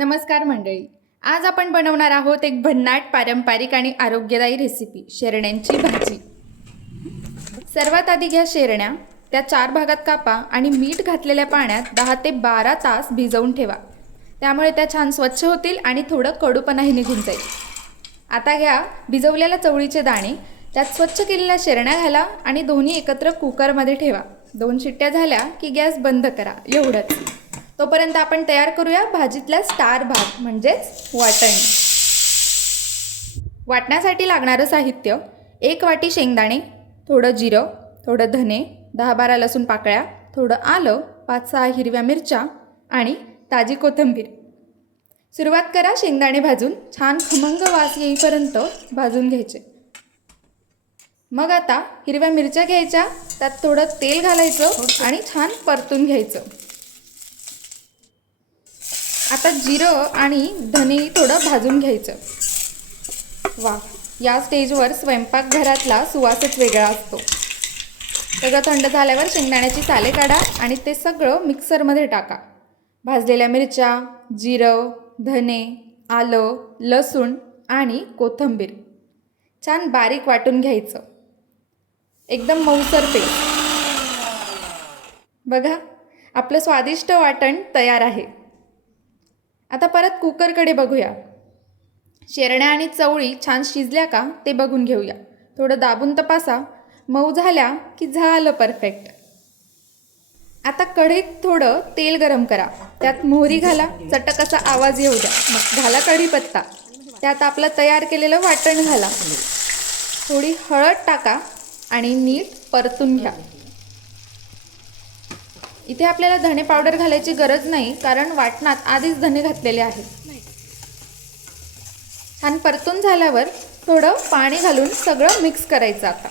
नमस्कार मंडळी. आज आपण बनवणार आहोत एक भन्नाट पारंपरिक आणि आरोग्यदायी रेसिपी शेरण्यांची भाजी. सर्वात आधी घ्या शेरण्या. त्या चार भागात कापा आणि मीठ घातलेल्या पाण्यात दहा ते बारा तास भिजवून ठेवा. त्यामुळे त्या छान स्वच्छ होतील आणि थोडं कडूपणाही निघून जाईल. आता घ्या भिजवलेल्या चवळीचे दाणे. त्यात स्वच्छ केलेल्या शेरण्या घाला आणि दोन्ही एकत्र कुकरमध्ये ठेवा. दोन शिट्ट्या झाल्या की गॅस बंद करा. एवढंच. तोपर्यंत आपण तयार करूया भाजीतला स्टार भाग म्हणजेच वाटण. वाटण्यासाठी लागणारं साहित्य एक वाटी शेंगदाणे थोडं जिरं थोडं धने दहा बारा लसूण पाकळ्या थोडं आलं पाच सहा हिरव्या मिरच्या आणि ताजी कोथिंबीर. सुरुवात करा शेंगदाणे भाजून छान खमंग वास येईपर्यंत भाजून घ्यायचे. मग आता हिरव्या मिरच्या घ्यायच्या त्यात थोडं तेल घालायचं आणि छान परतून घ्यायचं. आता जिरं आणि धने थोडं भाजून घ्यायचं. वा या स्टेजवर स्वयंपाकघरातला सुवासच वेगळा असतो. सगळं थंड झाल्यावर शेंगदाण्याची साले काढा आणि ते सगळं मिक्सरमध्ये टाका. भाजलेल्या मिरच्या जिरं धने आलं लसूण आणि कोथिंबीर. छान बारीक वाटून घ्यायचं. एकदम मऊसर पेस्ट. बघा आपलं स्वादिष्ट वाटण तयार आहे. आता परत कुकरकडे बघूया. शेरण्या आणि चवळी छान शिजल्या का ते बघून घेऊया. थोडं दाबून तपासा. मऊ झाल्या की झालं परफेक्ट. आता कढईत थोडं तेल गरम करा. त्यात मोहरी घाला. चटक असा आवाज येऊ द्या. मग घाला कढीपत्ता. त्यात आपलं तयार केलेलं वाटण घाला. थोडी हळद टाका आणि नीट परतून घ्या. इथे आपल्याला धने पावडर घालायची गरज नाही कारण वाटणात आधीच धने घातलेले आहेत. छान परतून झाल्यावर थोडं पाणी घालून सगळं मिक्स करायचं आता.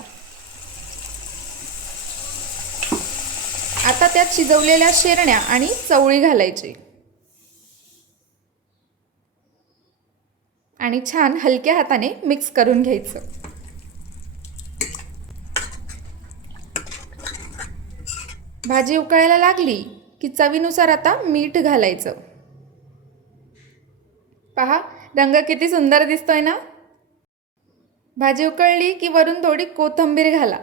आता त्यात शिजवलेल्या शेरण्या आणि चवळी घालायची. आणि छान हलक्या हाताने मिक्स करून घ्यायचं. भाजी उकळायला लागली की चवीनुसार आता मीठ घालायचं. पहा रंग किती सुंदर दिसतोय ना? भाजी उकळली की वरून थोडी कोथिंबीर घाला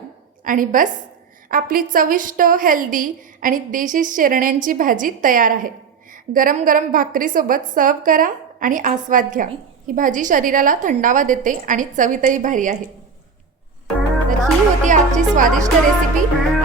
आणि बस आपली चविष्ट हेल्दी आणि देशी शेरण्यांची भाजी तयार आहे. गरम गरम भाकरीसोबत सर्व करा आणि आस्वाद घ्या. ही भाजी शरीराला थंडावा देते आणि चवीतही भारी आहे. तर ही होती आजची स्वादिष्ट रेसिपी.